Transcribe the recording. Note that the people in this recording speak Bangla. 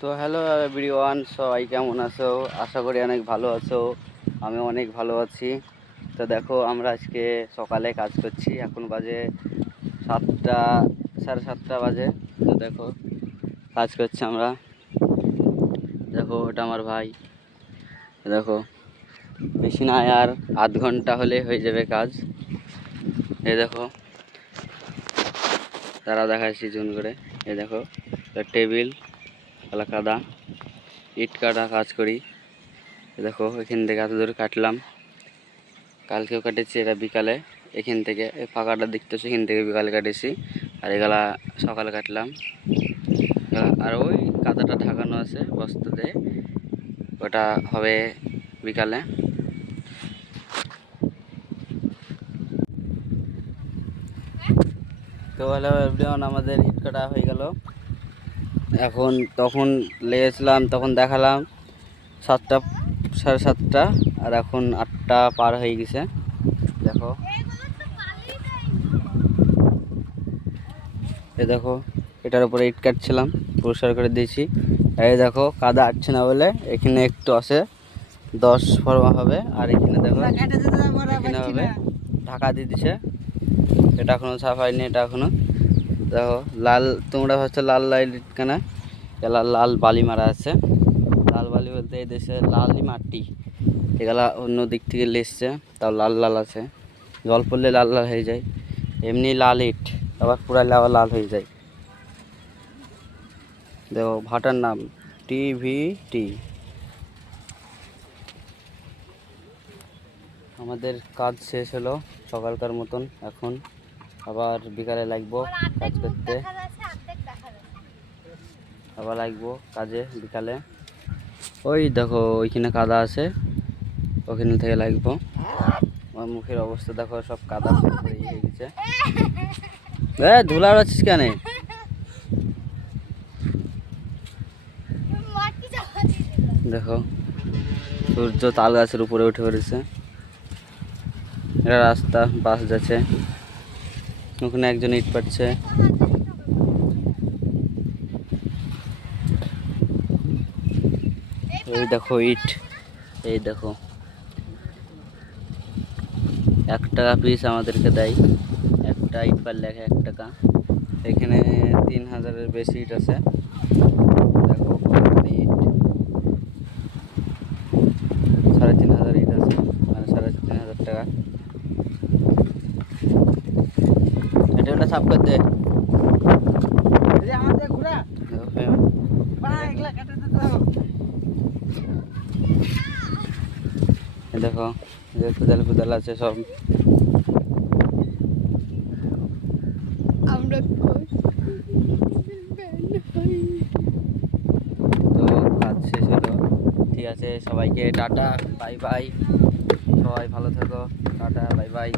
তো হ্যালো এভরিওয়ান, সবাই কেমন আছো? আশা করি অনেক ভালো আছো। আমি অনেক ভালো আছি। তো দেখো, আমরা আজকে সকালে কাজ করছি। এখন বাজে 7টা, 7:30 বাজে। তো দেখো, কাজ করছি আমরা। দেখো, ওটা আমার ভাই। দেখো, বেশি না আর আধ ঘন্টা হলে হয়ে যাবে কাজ। এই দেখো, তারা দেখাচ্ছি জুন করে। এই দেখো, টেবিল কাদা, ইট কাটা কাজ করি। দেখো, এখান থেকে এত দূর কাটলাম, কালকেও কাটেছি। এটা বিকালে এখান থেকে এই ফাঁকাটা দেখতেছি, এখান থেকে বিকালে কাটেছি। আর এগুলা সকালে কাটলাম। আর ওই কাদাটা ঢাকানো আছে বস্তা দিয়ে, ওটা হবে বিকালে। তো হ্যালো এভরিওয়ান, আমাদের ইট কাটা হয়ে গেল। এখন তখন লেগেছিলাম, তখন দেখালাম 7টা, 7:30, আর এখন 8টা পার হয়ে গেছে। দেখো, এই দেখো, এটার উপরে ইট কাটছিলাম, পরিষ্কার করে দিয়েছি। এই দেখো, কাদা আটছে না বলে এখানে একটু আছে, 10 ফর্মা হবে। আর এখানে দেখো, এখানে হবে ঢাকা দিয়ে দিছে। এটা এখনো সাফ হয়নি, এটা এখনো। দেখো, লাল, তোমরা ভাবছো লাল লাল ইট কেনা, এলা লাল বালি মারা আছে। লাল বালি বলতে এই দেশে লালই মাটি, এগুলা অন্য দিক থেকে লেসছে, তাও লাল লাল আছে। জল পড়লে লাল লাল হয়ে যায়। এমনি লাল ইট, আবার পুরালে আবার লাল হয়ে যায়। দেখো, ভাটার নাম TVT। আমাদের কাজ শেষ হলো সকালকার মতন। এখন আবার বিকালে লাগবো কাজ করতে, আবার লাগবো কাজে বিকালে। ওই দেখো, ওইখানে কাদা আছে, ওখানে থেকে লাগবো। আমার মুখের অবস্থা দেখো, সব কাদা পড়ে হয়ে গেছে। ধুলা উড়াচ্ছিস কেন? দেখো, সূর্য তাল গাছের উপরে উঠে পড়েছে। এটা রাস্তা, বাস যাচ্ছে, ওখানে একজন ইট পাচ্ছে। এই দেখো ইট, এই দেখো, 1 টাকা পিস আমাদেরকে দেয়। একটা ইট পারলে 1 টাকা। এখানে 3000-এর বেশি ইট আছে। দেখো, ইট 3500 ইট আছে, মানে 3500 টাকা। এটা ওটা সাফ করে দে। দেখো, কোদাল কোদাল আছে সব। তো কাজ শেষ হলো। ঠিক আছে, সবাইকে টাটা, বাই বাই। সবাই ভালো থেকো, টাটা, বাই বাই।